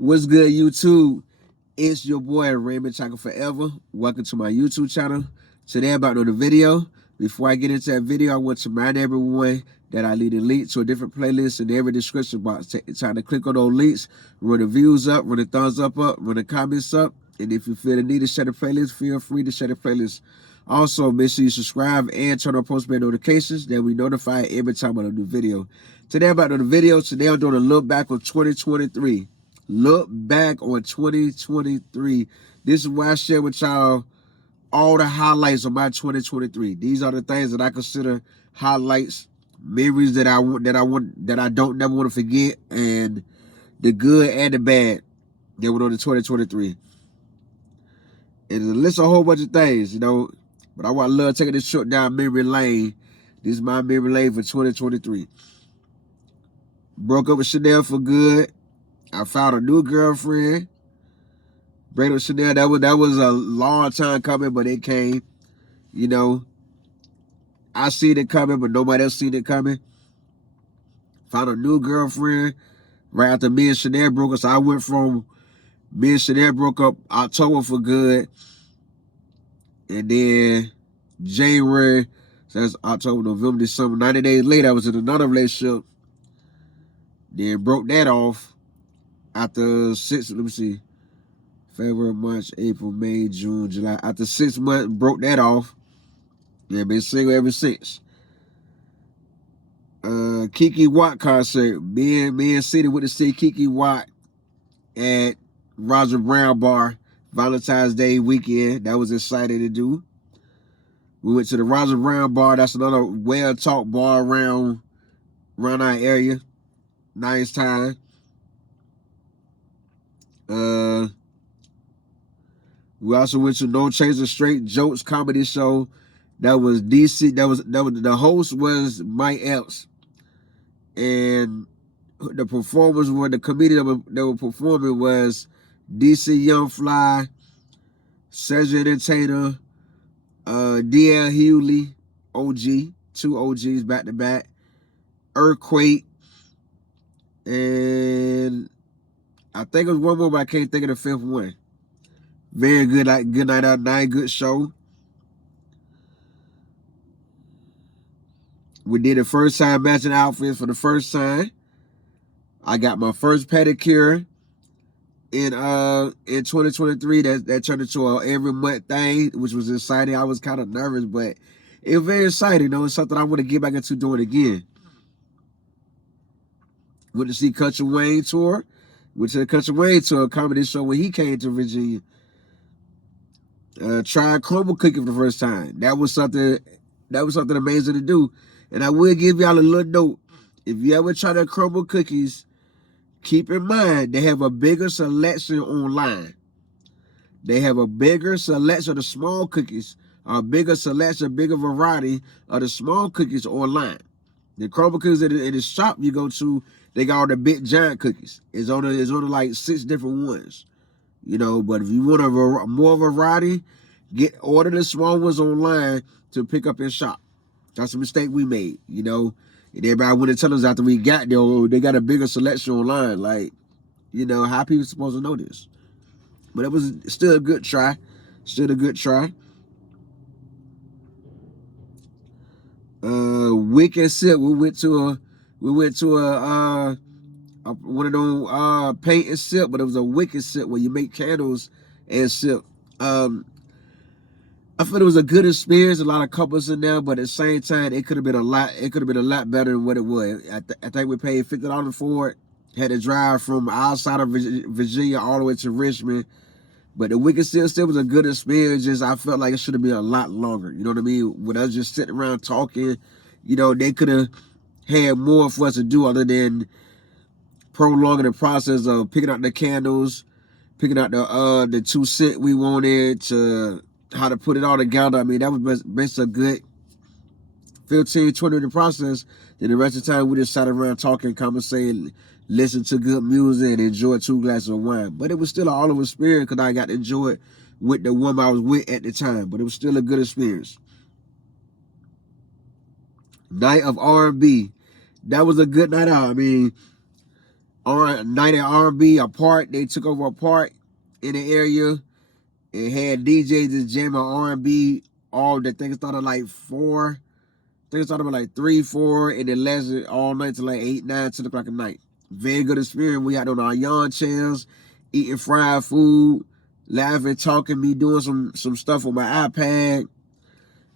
What's good, YouTube? It's your boy Raymond Chocolate Forever. Welcome to my YouTube channel. Today, I'm about to do the video. Before I get into that video, I want to remind everyone that I leave a link to a different playlist in every description box. Take the time to click on those links, run the views up, run the thumbs up, run the comments up. And if you feel the need to share the playlist, feel free to share the playlist. Also, make sure you subscribe and turn on post notifications. Then we notify every time I do a new video. Today, I'm about to do the video. Today, I'm doing a look back on 2023. Look back on 2023. This is why I share with y'all all the highlights of my 2023. These are the things that I consider highlights, memories that I don't never want to forget, and the good and the bad that went on in 2023. And it lists a whole bunch of things, but I want to love taking this trip down memory lane. This is my memory lane for 2023. Broke up with Chanel for good. I found a new girlfriend. Breaking up with Chanel, that was a long time coming, but it came. I seen it coming, but nobody else seen it coming. Found a new girlfriend right after me and Chanel broke up. So I went from me and Chanel broke up October for good, and then January, so that's October, November, December. 90 days later, I was in another relationship. Then broke that off after February, March, April, May, June, July. After 6 months, broke that off. Yeah, been single ever since. Keke Watt concert. Me and City went to see Keke Watt at Roger Brown Bar Valentine's Day weekend. That was exciting to do. We went to the Roger Brown Bar. That's another well-talked bar around our area. Nice time. We also went to No Chaser Straight Jokes comedy show. That was DC. That was the host was Mike Epps, and the performers were the comedian that were performing was DC Young Fly, Cedric Entertainer, DL Hewley, OG, two OGs back to back, Earthquake, and I think it was one more, but I can't think of the fifth one. Very good, good night out, good show. We did the first time matching outfits for the first time. I got my first pedicure in 2023. That turned into a every month thing, which was exciting. I was kind of nervous, but it was very exciting. It's something I want to get back into doing again. Went to see Country Wayne tour. Went to the Country Wayne tour comedy show when he came to Virginia. Tried crumble cooking for the first time. That was something amazing to do. And I will give y'all a little note. If you ever try to crumble cookies, keep in mind they have a bigger selection online. They have a bigger selection of the small cookies, a bigger selection, bigger variety of the small cookies online. The crumble cookies in the shop you go to, they got all the big giant cookies. It's only like 6 different ones. But if you want a more variety, order the small ones online to pick up in shop. That's a mistake we made, And everybody went to tell us after we got there, oh, they got a bigger selection online. Like, how people supposed to know this? But it was still a good try. Still a good try. Wick and Sip. We went to a one of those paint and sip, but it was a wick and sip where you make candles and sip. I feel it was a good experience, a lot of couples in there, but at the same time, it could have been a lot better than what it was. I think we paid $50 for it. Had to drive from outside of Virginia all the way to Richmond. But the Wicked still was a good experience. Just I felt like it should have been a lot longer. You know what I mean? When I was just sitting around talking, they could have had more for us to do other than prolonging the process of picking out the candles, picking out the 2 scent we wanted, to how to put it all together. I mean, that was basically a good 15, 20 minute process. Then the rest of the time we just sat around talking, conversating, listen to good music, and enjoy 2 glasses of wine. But it was still an all over experience because I got to enjoy it with the woman I was with at the time. But it was still a good experience. Night of R&B. That was a good night out. I mean, night at R&B, a park. They took over a park in the area and had DJs just jamming R&B. All the things started like 4. Things started about like 3, 4, and it lasted all night till like 8, 9, 10 o'clock at night. Very good experience. We had on our yawn chairs, eating fried food, laughing, talking, me doing some stuff on my iPad.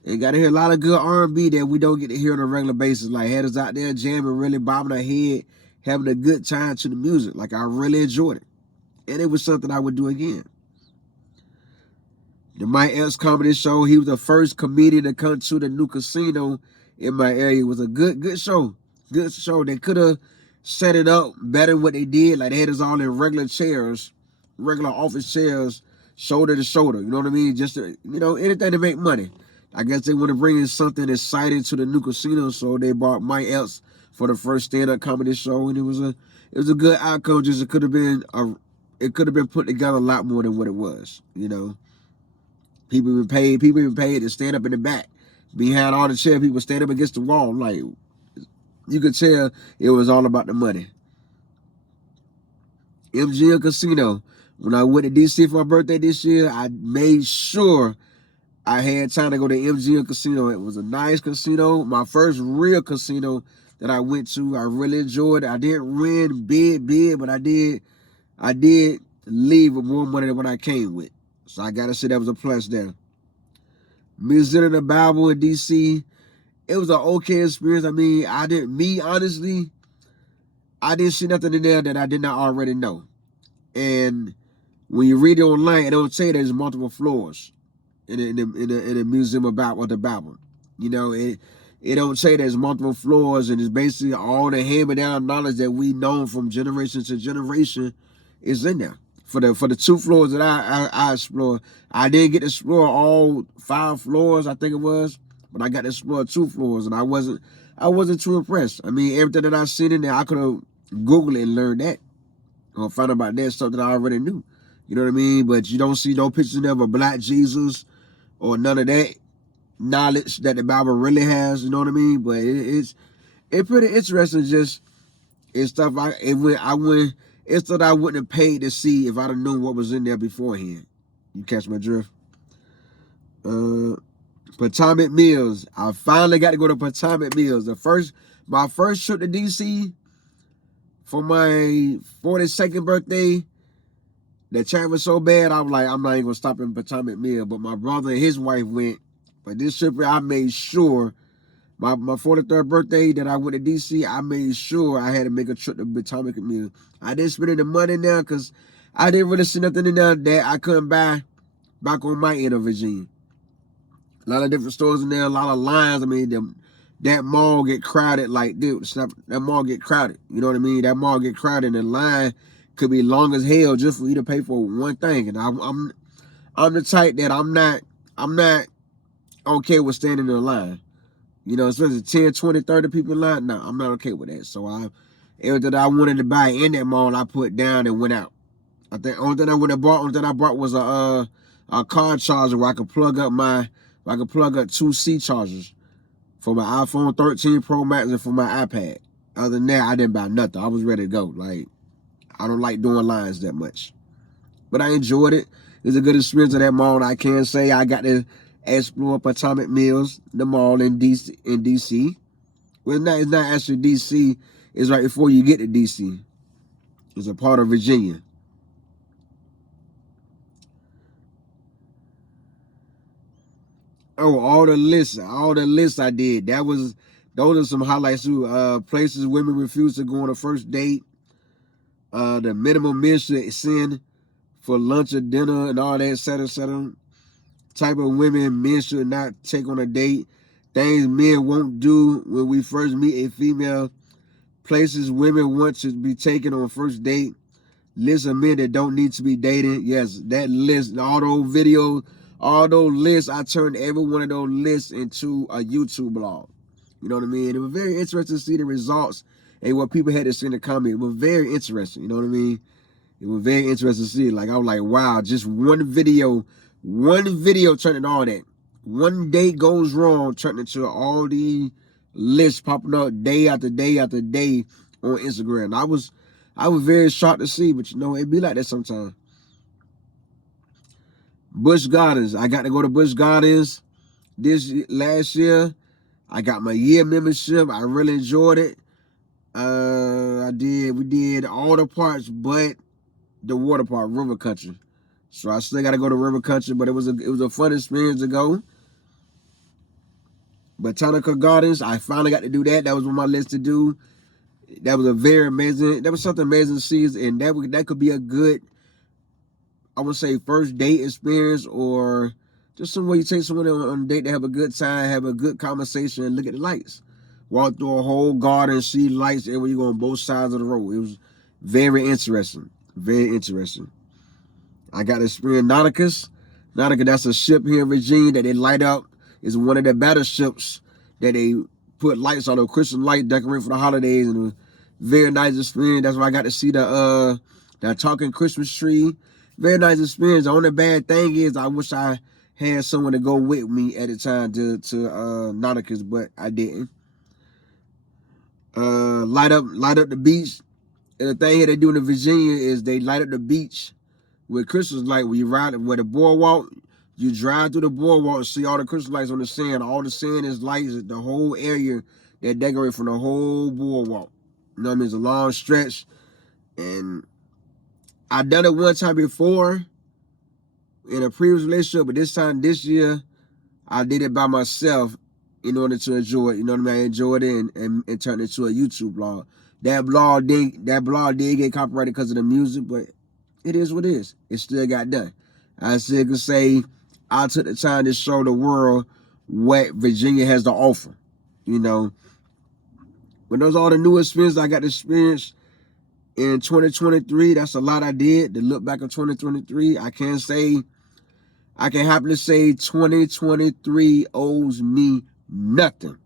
And got to hear a lot of good R&B that we don't get to hear on a regular basis. Like had us out there jamming, really bobbing our head, having a good time to the music. Like I really enjoyed it. And it was something I would do again. The Mike Epps Comedy Show, he was the first comedian to come to the new casino in my area. It was a good show. Good show. They could have set it up better than what they did. Like they had us all in regular chairs, regular office chairs, shoulder to shoulder. You know what I mean? Just to, anything to make money. I guess they want to bring in something exciting to the new casino, so they brought Mike Epps for the first stand-up comedy show, and it was a good outcome. Just it could have been put together a lot more than what it was. People been paid to stand up in the back. Behind all the chairs, people stand up against the wall. Like, you could tell it was all about the money. MGM Casino. When I went to DC for my birthday this year, I made sure I had time to go to MGM Casino. It was a nice casino. My first real casino that I went to. I really enjoyed it. I didn't win big, but I did leave with more money than what I came with. So I gotta say that was a plus there. Museum of the Bible in DC. It was an okay experience. I mean, honestly, I didn't see nothing in there that I did not already know. And when you read it online, it don't say there's multiple floors in the Museum of the Bible. It don't say there's multiple floors, and it's basically all the hand-me-down knowledge that we know from generation to generation is in there. For the 2 floors that I explored, I didn't get to explore all 5 floors, I think it was, but I got to explore 2 floors, and I wasn't too impressed. I mean, everything that I seen in there, I could have Googled it and learned that, or found out about that stuff that I already knew. You know what I mean? But you don't see no pictures of a black Jesus or none of that knowledge that the Bible really has. You know what I mean? But it's pretty interesting. Just it's stuff it's stuff I wouldn't have paid to see if I'd have known what was in there beforehand. You catch my drift? Potomac Mills. I finally got to go to Potomac Mills. My first trip to DC for my 42nd birthday, the chat was so bad, I was like, I'm not even gonna stop in Potomac Mill. But my brother and his wife went. But this trip, I made sure my 43rd birthday that I went to DC, I made sure I had to make a trip to Potomac Mill. I didn't spend any money now because I didn't really see nothing in there that I couldn't buy back on my end of Virginia. A lot of different stores in there, a lot of lines. I mean, that mall get crowded like, dude, that mall get crowded. You know what I mean? That mall get crowded and the line could be long as hell just for you to pay for one thing. And I'm the type that I'm not okay with standing in a line. Especially 10, 20, 30 people in line. No, I'm not okay with that. So everything I wanted to buy in that mall, I put down and went out. I think only thing I bought was a car charger where I could plug up 2 C chargers for my iPhone 13 Pro Max and for my iPad. Other than that, I didn't buy nothing. I was ready to go. Like, I don't like doing lines that much. But I enjoyed it. It's a good experience at that mall. I can say I got to explore Potomac Mills, the mall in DC. Well, it's not actually DC. It's right before you get to DC. It's a part of Virginia. Oh, all the lists I did. Those are some highlights too. Places women refuse to go on a first date. The minimum men should send for lunch or dinner and all that, etc., etc. Type of women men should not take on a date. Things men won't do when we first meet a female. Places women want to be taken on first date. List of men that don't need to be dating. Yes, that list, all those videos, all those lists, I turned every one of those lists into a YouTube blog. You know what I mean? It was very interesting to see the results and what people had to say in the comments. It was very interesting. You know what I mean? It was very interesting to see. Like, I was like, wow, just one video turned all that. One date goes wrong, turned into all the lists popping up day after day after day on Instagram. I was very shocked to see, but you know, it be like that sometimes. Busch Gardens. I got to go to Busch Gardens last year. I got my year membership. I really enjoyed it. We did all the parts but the water park, River Country. So I still got to go to River Country, but it was a fun experience to go. Botanical Gardens, I finally got to do that. That was on my list to do. That was a very amazing. That was something amazing to see, and that could be a good, I would say, first date experience, or just some way you take someone on a date to have a good time, have a good conversation, and look at the lights. Walk through a whole garden, see lights everywhere you go on both sides of the road. It was very interesting. Very interesting. I got to experience Nauticus. Nautica, that's a ship here in Virginia that they light up. It's one of the battleships that they put lights on, a Christmas light decorated for the holidays, and a very nice experience. That's why I got to see the talking Christmas tree. Very nice experience. The only bad thing is I wish I had someone to go with me at the time to Nauticus, but I didn't. Light up the beach. And the thing here they do in Virginia is they light up the beach with Christmas light. When you ride where the boardwalk, you drive through the boardwalk and see all the Christmas lights on the sand. All the sand is lights. The whole area that decorate from the whole boardwalk. You know what I mean? It's a long stretch. And I done it one time before in a previous relationship, but this year, I did it by myself in order to enjoy it. You know what I mean? I enjoyed it and turned it into a YouTube blog. That blog did get copyrighted because of the music, but it is what it is. It still got done. I still can say I took the time to show the world what Virginia has to offer. You know, when those all the new experiences I got to experience in 2023, that's a lot I did. To look back on 2023, I can happily say 2023 owes me nothing.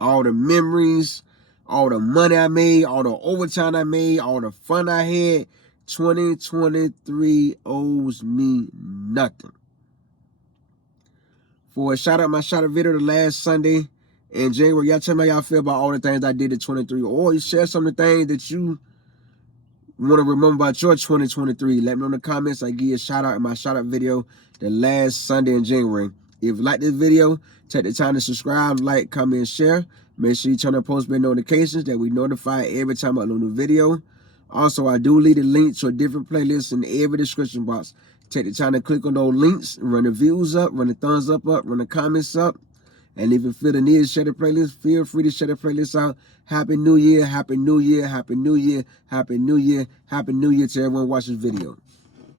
All the memories, all the money I made, all the overtime I made, all the fun I had, 2023 owes me nothing. For my shout out video the last Sunday in January, y'all tell me how y'all feel about all the things I did in 2023, or you share some of the things that you want to remember about your 2023. Let me know in the comments. I give you a shout out in my shout out video the last Sunday in January. If you like this video, take the time to subscribe, like, comment, and share. Make sure you turn on post bell notifications that we notify every time I upload a new video. Also, I do leave a link to a different playlist in every description box. Take the time to click on those links, run the views up, run the thumbs up, run the comments up. And if you feel the need to share the playlist, feel free to share the playlist out. Happy New Year, Happy New Year, Happy New Year, Happy New Year, Happy New Year to everyone watching this video.